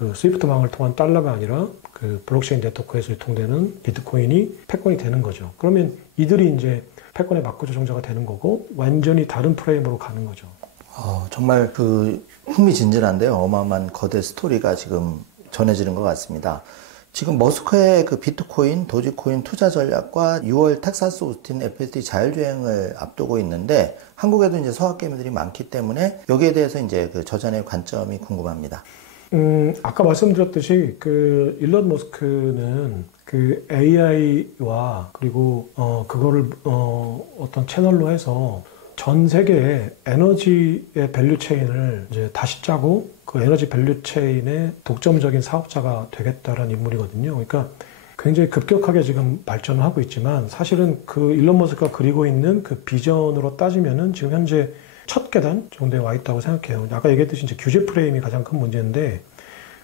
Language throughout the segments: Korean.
그 스위프트망을 통한 달러가 아니라 그 블록체인 네트워크에서 유통되는 비트코인이 패권이 되는 거죠. 그러면 이들이 이제 패권의 막구 조종자가 되는 거고 완전히 다른 프레임으로 가는 거죠. 정말 그 흥미진진한데요. 어마어마한 거대 스토리가 지금 전해지는 것 같습니다. 지금 머스크의 그 비트코인, 도지코인 투자 전략과 6월 텍사스 오스틴 FSD 자율주행을 앞두고 있는데 한국에도 이제 서학개미들이 많기 때문에 여기에 대해서 이제 그 저자의 관점이 궁금합니다. 아까 말씀드렸듯이 그 일론 머스크는 그 AI와 그리고 그거를 어떤 채널로 해서 전 세계의 에너지의 밸류 체인을 이제 다시 짜고 그 에너지 밸류 체인의 독점적인 사업자가 되겠다라는 인물이거든요. 그러니까 굉장히 급격하게 지금 발전을 하고 있지만 사실은 그 일론 머스크가 그리고 있는 그 비전으로 따지면은 지금 현재 첫 계단 정도에 와 있다고 생각해요. 아까 얘기했듯이 이제 규제 프레임이 가장 큰 문제인데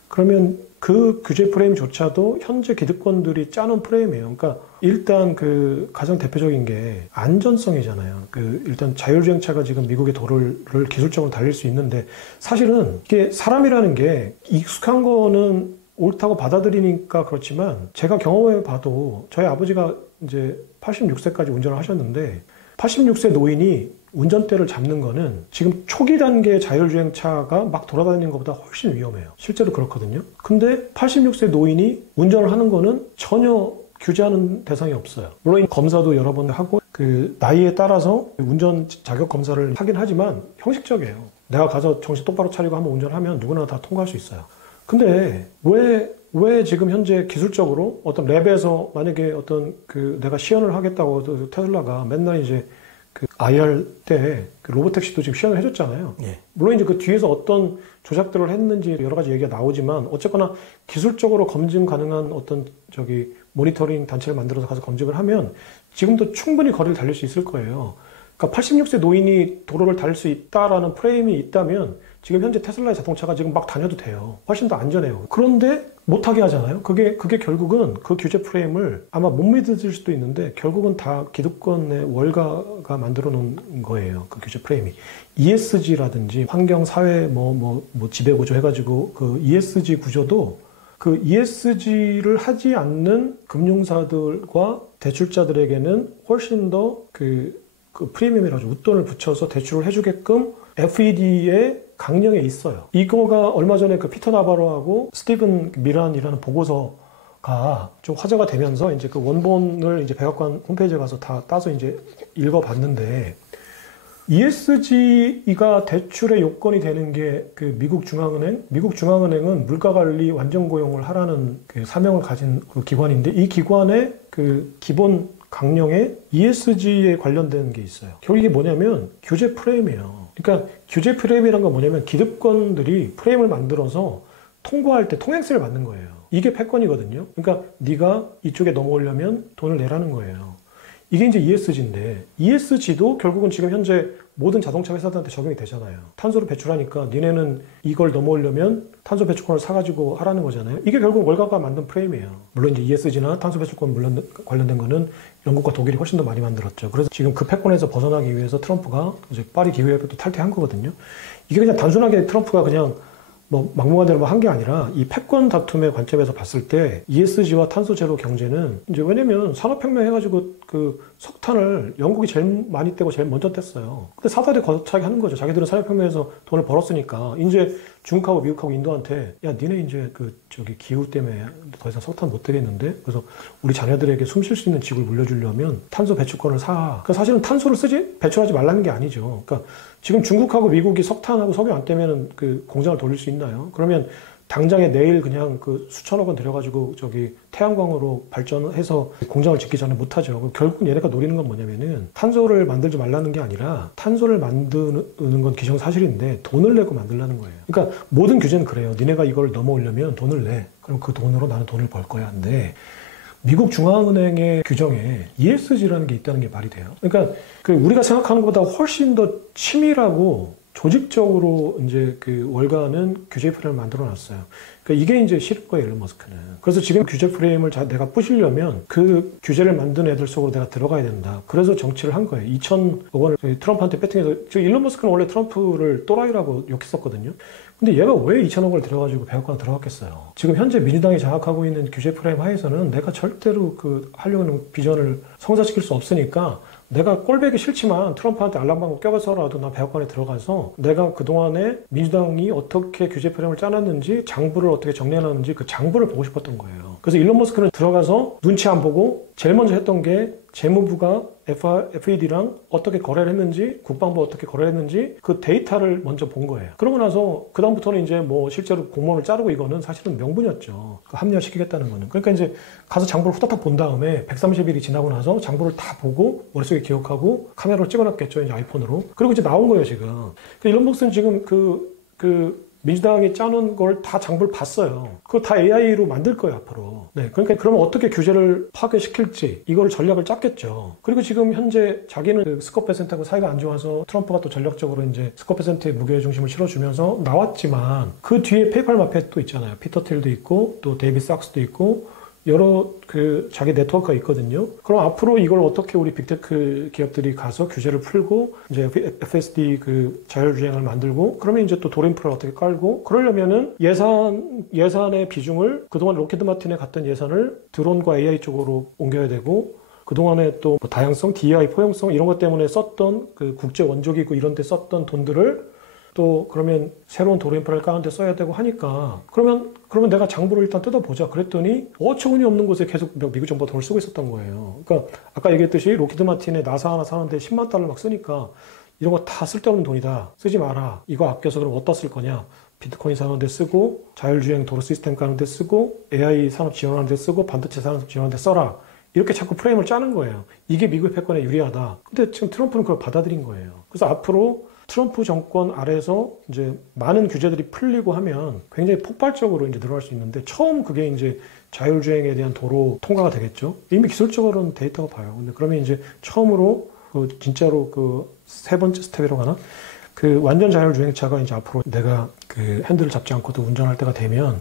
그러면 그 규제 프레임조차도 현재 기득권들이 짜는 프레임이에요. 그러니까 일단 그 가장 대표적인 게 안전성이잖아요. 그 일단 자율주행차가 지금 미국의 도로를 기술적으로 달릴 수 있는데 사실은 이게 사람이라는 게 익숙한 거는 옳다고 받아들이니까 그렇지만 제가 경험해 봐도 저희 아버지가 이제 86세까지 운전을 하셨는데 86세 노인이 운전대를 잡는 거는 지금 초기 단계의 자율주행차가 막 돌아다니는 것보다 훨씬 위험해요. 실제로 그렇거든요. 근데 86세 노인이 운전을 하는 거는 전혀 규제하는 대상이 없어요. 물론 검사도 여러 번 하고 그 나이에 따라서 운전 자격 검사를 하긴 하지만 형식적이에요. 내가 가서 정신 똑바로 차리고 한번 운전하면 누구나 다 통과할 수 있어요. 근데 왜 지금 현재 기술적으로 어떤 랩에서 만약에 어떤 그 내가 시연을 하겠다고 테슬라가 맨날 이제 그 IR 때 그 로보택시도 지금 시연을 해줬잖아요. 예. 물론 이제 그 뒤에서 어떤 조작들을 했는지 여러 가지 얘기가 나오지만 어쨌거나 기술적으로 검증 가능한 어떤 모니터링 단체를 만들어서 가서 검증을 하면 지금도 충분히 거리를 달릴 수 있을 거예요. 그러니까 86세 노인이 도로를 달릴 수 있다라는 프레임이 있다면 지금 현재 테슬라의 자동차가 지금 막 다녀도 돼요. 훨씬 더 안전해요. 그런데 못하게 하잖아요. 그게 결국은 그 규제 프레임을 아마 못 믿으실 수도 있는데 결국은 다 기득권의 월가가 만들어 놓은 거예요. 그 규제 프레임이. ESG라든지 환경, 사회, 지배구조 해가지고 그 ESG 구조도 그 ESG를 하지 않는 금융사들과 대출자들에게는 훨씬 더 그 프리미엄이라고 웃돈을 붙여서 대출을 해주게끔 FED의 강령에 있어요. 이거가 얼마 전에 그 피터 나바로하고 스티븐 미란이라는 보고서가 좀 화제가 되면서 이제 그 원본을 이제 백악관 홈페이지에 가서 다 따서 이제 읽어봤는데 ESG가 대출의 요건이 되는 게 그 미국 중앙은행은 물가 관리 완전 고용을 하라는 그 사명을 가진 그 기관인데 이 기관의 그 기본 강령에 ESG에 관련된 게 있어요. 결국 이게 뭐냐면 규제 프레임이에요. 그러니까 규제 프레임이란 건 뭐냐면 기득권들이 프레임을 만들어서 통과할 때 통행세를 받는 거예요. 이게 패권이거든요. 그러니까 네가 이쪽에 넘어오려면 돈을 내라는 거예요. 이게 이제 ESG인데 ESG도 결국은 지금 현재 모든 자동차 회사들한테 적용이 되잖아요. 탄소를 배출하니까 니네는 이걸 넘어오려면 탄소 배출권을 사가지고 하라는 거잖아요. 이게 결국 월가가 만든 프레임이에요. 물론 이제 ESG나 탄소 배출권 관련된 거는 영국과 독일이 훨씬 더 많이 만들었죠. 그래서 지금 그 패권에서 벗어나기 위해서 트럼프가 이제 파리 기후협약도 탈퇴한 거거든요. 이게 그냥 단순하게 트럼프가 그냥 막무가내로 한 게 아니라 이 패권 다툼의 관점에서 봤을 때 ESG와 탄소 제로 경제는 이제 왜냐면 산업혁명 해가지고 그 석탄을 영국이 제일 많이 떼고 제일 먼저 뗐어요. 근데 사다리 거차게 하는 거죠. 자기들은 산업혁명에서 돈을 벌었으니까 이제 중국하고 미국하고 인도한테 야 니네 이제 기후 때문에 더 이상 석탄 못 떼겠는데 그래서 우리 자녀들에게 숨 쉴 수 있는 지구를 물려주려면 탄소 배출권을 사. 그러니까 사실은 탄소를 배출하지 말라는 게 아니죠. 그러니까 지금 중국하고 미국이 석탄하고 석유 안 떼면 그 공장을 돌릴 수 있나요? 그러면 당장에 내일 그냥 그 수천억 원 들여가지고 태양광으로 발전해서 공장을 짓기 전에 못하죠. 결국 얘네가 노리는 건 뭐냐면은 탄소를 만들지 말라는 게 아니라 탄소를 만드는 건 기정사실인데 돈을 내고 만들라는 거예요. 그러니까 모든 규제는 그래요. 니네가 이걸 넘어오려면 돈을 내. 그럼 그 돈으로 나는 돈을 벌 거야. 근데 미국 중앙은행의 규정에 ESG라는 게 있다는 게 말이 돼요. 그러니까 우리가 생각하는 것보다 훨씬 더 치밀하고 조직적으로 이제 그 월가는 규제 프레임을 만들어 놨어요. 그러니까 이게 이제 싫은 거예요, 일론 머스크는. 그래서 지금 규제 프레임을 내가 부시려면 그 규제를 만든 애들 속으로 내가 들어가야 된다. 그래서 정치를 한 거예요. 2천억 원을 트럼프한테 배팅해서, 일론 머스크는 원래 트럼프를 또라이라고 욕했었거든요. 근데 얘가 왜 2천억 원을 들어가지고 백악관에 들어갔겠어요? 지금 현재 민주당이 장악하고 있는 규제 프레임 하에서는 내가 절대로 하려고 하는 비전을 성사시킬 수 없으니까 내가 꼴배기 싫지만 트럼프한테 알랑방구 껴서라도 나 백악관에 들어가서 내가 그동안에 민주당이 어떻게 규제 프레임을 짜놨는지 장부를 어떻게 정리해놨는지 그 장부를 보고 싶었던 거예요. 그래서 일론 머스크는 들어가서 눈치 안 보고 제일 먼저 했던 게 재무부가 FED랑 어떻게 거래를 했는지, 국방부 어떻게 거래를 했는지 그 데이터를 먼저 본 거예요. 그러고 나서 그다음부터는 이제 뭐 실제로 공무원을 자르고 이거는 사실은 명분이었죠. 합리화시키겠다는 거는. 그러니까 이제 가서 장부를 후다닥 본 다음에 130일이 지나고 나서 장부를 다 보고 머릿속에 기억하고 카메라로 찍어놨겠죠. 이제 아이폰으로. 그리고 이제 나온 거예요, 지금. 그러니까 일론 머스크는 지금 민주당이 짜놓은 걸 다 장부를 봤어요. 그거 다 AI로 만들 거예요, 앞으로. 네. 그러니까 그러면 어떻게 규제를 파괴시킬지, 이걸 전략을 짰겠죠. 그리고 지금 현재 자기는 스콧 베센트하고 사이가 안 좋아서 트럼프가 또 전략적으로 이제 스콧 베센트의 무게중심을 실어주면서 나왔지만 그 뒤에 페이팔 마페 또 있잖아요. 피터 틸도 있고, 또 데이빗 sak스도 있고, 여러 자기 네트워크가 있거든요. 그럼 앞으로 이걸 어떻게 우리 빅테크 기업들이 가서 규제를 풀고 이제 FSD 자율주행을 만들고 그러면 이제 또 도림프를 어떻게 깔고 그러려면은 예산의 비중을 그동안 로켓 마틴에 갔던 예산을 드론과 AI 쪽으로 옮겨야 되고 그동안에 또 뭐 다양성, DEI 포용성 이런 것 때문에 썼던 국제 원조기구 이런 데 썼던 돈들을 또 그러면 새로운 도로인프라를 까는데 써야 되고 하니까 그러면 내가 장부를 일단 뜯어보자. 그랬더니 어처구니 없는 곳에 계속 미국 정부가 돈을 쓰고 있었던 거예요. 그러니까 아까 얘기했듯이 로키드 마틴에 나사 하나 사는데 10만 달러 막 쓰니까 이런 거 다 쓸데없는 돈이다. 쓰지 마라. 이거 아껴서 그럼 어디다 쓸 거냐. 비트코인 사는 데 쓰고 자율주행 도로 시스템 까는 데 쓰고 AI 산업 지원하는 데 쓰고 반도체 산업 지원하는 데 써라. 이렇게 자꾸 프레임을 짜는 거예요. 이게 미국의 패권에 유리하다. 근데 지금 트럼프는 그걸 받아들인 거예요. 그래서 앞으로 트럼프 정권 아래서 이제 많은 규제들이 풀리고 하면 굉장히 폭발적으로 이제 늘어날 수 있는데 처음 그게 이제 자율주행에 대한 도로 통과가 되겠죠. 이미 기술적으로는 데이터가 봐요. 근데 그러면 이제 처음으로 진짜로 세 번째 스텝이라고 하나? 완전 자율주행차가 이제 앞으로 내가 핸들을 잡지 않고도 운전할 때가 되면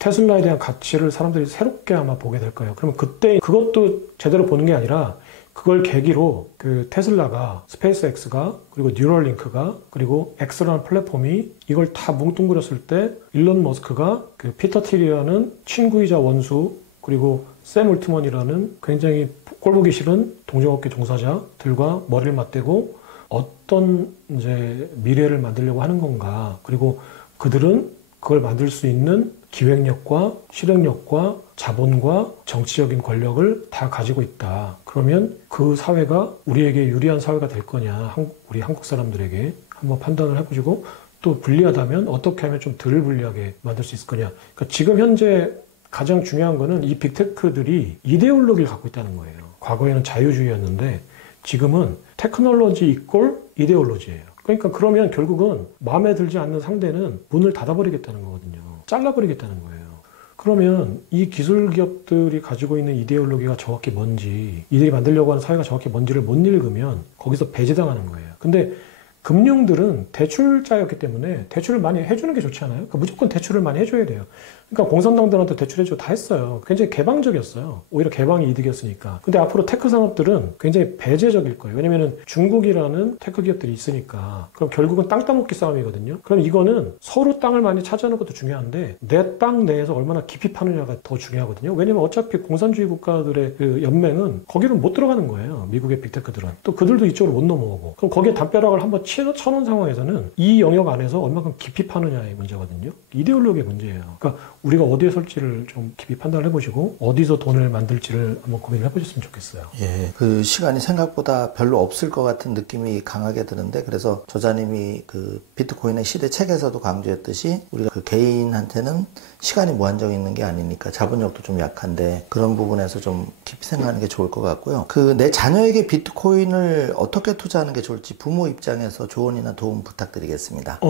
테슬라에 대한 가치를 사람들이 새롭게 아마 보게 될 거예요. 그러면 그때 그것도 제대로 보는 게 아니라 그걸 계기로 테슬라가, 스페이스X가, 그리고 뉴럴링크가, 그리고 X라는 플랫폼이 이걸 다 뭉뚱그렸을 때 일론 머스크가 피터 틸이라는 친구이자 원수, 그리고 샘 울트먼이라는 굉장히 꼴보기 싫은 동종업계 종사자들과 머리를 맞대고 어떤 이제 미래를 만들려고 하는 건가. 그리고 그들은 그걸 만들 수 있는 기획력과 실행력과 자본과 정치적인 권력을 다 가지고 있다. 그러면 그 사회가 우리에게 유리한 사회가 될 거냐, 우리 한국 사람들에게 한번 판단을 해보시고 또 불리하다면 어떻게 하면 좀 덜 불리하게 만들 수 있을 거냐. 그러니까 지금 현재 가장 중요한 거는 이 빅테크들이 이데올로기를 갖고 있다는 거예요. 과거에는 자유주의였는데 지금은 테크놀로지 이꼴 이데올로지예요. 그러니까 그러면 결국은 마음에 들지 않는 상대는 문을 닫아버리겠다는 거거든요. 잘라버리겠다는 거예요. 그러면 이 기술 기업들이 가지고 있는 이데올로기가 정확히 뭔지, 이들이 만들려고 하는 사회가 정확히 뭔지를 못 읽으면 거기서 배제당하는 거예요. 근데 금융들은 대출자였기 때문에 대출을 많이 해주는 게 좋지 않아요? 그러니까 무조건 대출을 많이 해줘야 돼요. 그러니까 공산당들한테 대출해주고 다 했어요. 굉장히 개방적이었어요. 오히려 개방이 이득이었으니까. 근데 앞으로 테크 산업들은 굉장히 배제적일 거예요. 왜냐면은 중국이라는 테크 기업들이 있으니까. 그럼 결국은 땅 따먹기 싸움이거든요. 그럼 이거는 서로 땅을 많이 차지하는 것도 중요한데 내 땅 내에서 얼마나 깊이 파느냐가 더 중요하거든요. 왜냐면 어차피 공산주의 국가들의 연맹은 거기는 못 들어가는 거예요. 미국의 빅테크들은. 또 그들도 이쪽으로 못 넘어오고. 그럼 거기에 담벼락을 한번 쳐놓은 상황에서는 이 영역 안에서 얼마큼 깊이 파느냐의 문제거든요. 이데올로기의 문제예요. 그러니까 우리가 어디에 설지를 좀 깊이 판단을 해보시고 어디서 돈을 만들지를 한번 고민을 해보셨으면 좋겠어요. 예, 시간이 생각보다 별로 없을 것 같은 느낌이 강하게 드는데 그래서 저자님이 비트코인의 시대 책에서도 강조했듯이 우리가 개인한테는 시간이 무한정 있는 게 아니니까 자본력도 좀 약한데 그런 부분에서 좀 깊이 생각하는 게 좋을 것 같고요. 내 자녀에게 비트코인을 어떻게 투자하는 게 좋을지 부모 입장에서 조언이나 도움 부탁드리겠습니다.